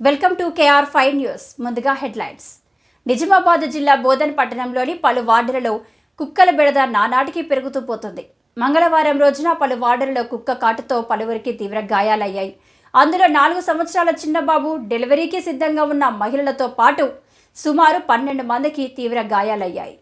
Welcome to KR five news. ముందుగా headlines. Nizamabad జిల్లా బోధన్ పట్టణంలోని పలు వార్డులలో కుక్కల బెడద నానాటికి పెరుగుతూ పోతుంది. మంగళవారం రోజున పలు వార్డులలో కుక్క కాటుతో పలువురికి తీవ్ర గాయాలయ్యాయి. అందులో నాలుగు సంవత్సరాల చిన్నబాబు డెలివరీకి సిద్ధంగా ఉన్న మహిళలతో పాటు సుమారు పన్నెండు మందికి తీవ్ర గాయాలయ్యాయి.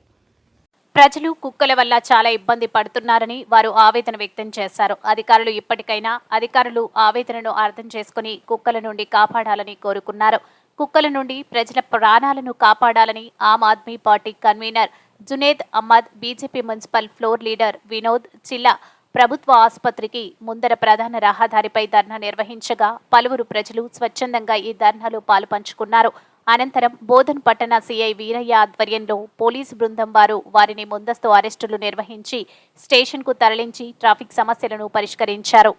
ప్రజలు కుక్కల వల్ల చాలా ఇబ్బంది పడుతున్నారని వారు ఆవేదన వ్యక్తం చేశారు. అధికారులు ఇప్పటికైనా అధికారులు ఆవేదనను అర్థం చేసుకుని కుక్కల నుండి కాపాడాలని కోరుకున్నారు. కుక్కల నుండి ప్రజల ప్రాణాలను కాపాడాలని Aam Aadmi Party convener Juned Ahmed BJP municipal floor leader Vinod Chilla ప్రభుత్వ ఆసుపత్రికి ముందర ప్రధాన రహదారిపై ధర్నా నిర్వహించగా పలువురు ప్రజలు స్వచ్ఛందంగా ఈ ధర్నాలో పాలుపంచుకున్నారు. అనంతరం బోధన్ పట్టణ సిఐ వీరయ్య ఆధ్వర్యంలో పోలీసు బృందం వారు వారిని ముందస్తు అరెస్టులు నిర్వహించి స్టేషన్కు తరలించి ట్రాఫిక్ సమస్యలను పరిష్కరించారు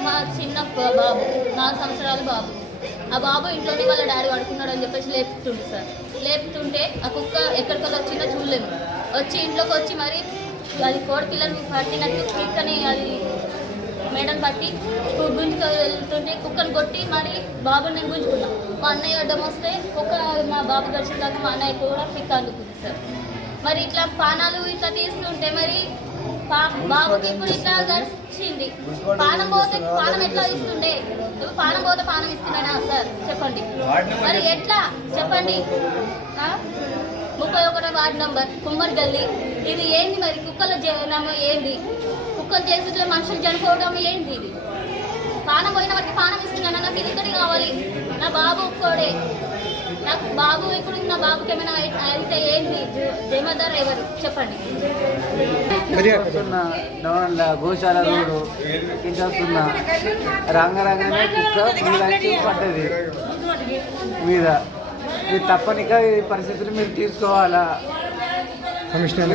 మా చిన్న బ- బాబు నాలుగు సంవత్సరాల బాబు ఆ బాబు ఇంట్లోనే వాళ్ళ డాడీ పడుకున్నాడు అని చెప్పేసి లేపుతుండే సార్. లేపుతుంటే ఆ కుక్క ఎక్కడికల్లా వచ్చిందో చూడలేము. వచ్చి ఇంట్లోకి వచ్చి మరి అది కోడి పిల్లని పట్టినట్టు కుక్కని అది మేడం పట్టి గుంజుకు వెళ్తుంటే కుక్కని కొట్టి మరి బాబుని నేను గుంజుకున్నా. మా అన్నయ్య అడ్డం వస్తే కుక్క మా బాబు గడిచిన దాకా మా అన్నయ్య కూడా పిక్ అందుకుంది సార్. మరి ఇట్లా పానాలు ఇట్లా తీస్తుంటే మరి పా- బాబుకి ఇప్పుడు ఇట్లా గడిచింది. పానం పోతే పానం ఎట్లా ఇస్తుండే? పానం పోతే పానం ఇస్తున్నాడా సార్ చెప్పండి. మరి ఎట్లా? చెప్పండి. ముప్పై ఒకటో వార్డ్ నంబర్ కుమ్మరి గల్లీ ఇది ఏంది మరి? కుక్కల జనం ఏంది? కుక్కలు చేసుకుంటే మనుషులు చనిపోవడం ఏంది ఇది? పానం పోయిన వారికి పానం ఇస్తున్నాను? నాకు ఇది కావాలి. నా బాబు ఒక్కోడే. నాకు బాబు ఇప్పుడు నా బాబుకి ఏమైనా అయి- అయితే ఏంది? జమదార్ ఎవరు? చెప్పండి. వస్తున్న డౌన్ల గోశాల రోడ్డు కింద వస్తున్న రంగరంగనే కుక్క మీద వచ్చి పడ్డది. మీద. ఇది తప్పనిక ఈ పరిస్థితులు మీరు తీసుకోవాలా? కమిషనర్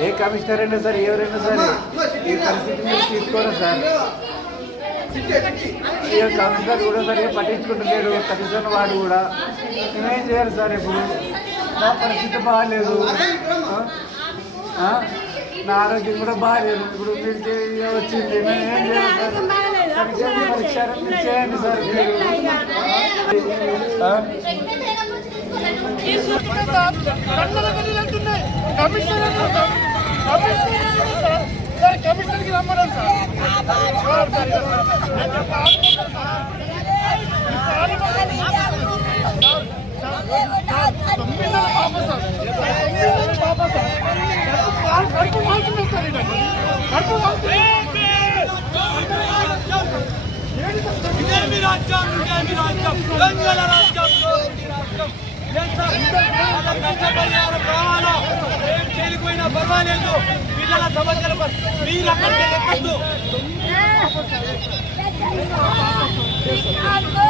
ఏ కమిషనర్ అయినా సరే ఎవరైనా సరే ఈ పరిస్థితి మీరు తీసుకోరా సార్? ఇక కమిషనర్ కూడా సరిగ్గా పట్టించుకుంటలేడు. కమిషన్ వాడు కూడా. మేమేం చేయాలి సార్ ఇప్పుడు? నా పరిస్థితి బాగాలేదు. నా ఆరోగ్యం కూడా బాగాలేదు. ఇప్పుడు మీరు వచ్చింది. మేము ఏం చేయాలి సార్? కమిషన్ చేయండి సార్ కమిషనర్ కమిషనర్ కమిషనర్కి రమ్మన్నారు సార్. పర్వాలేదు పిల్లల సమస్యల పట్ల మీరు Thank you.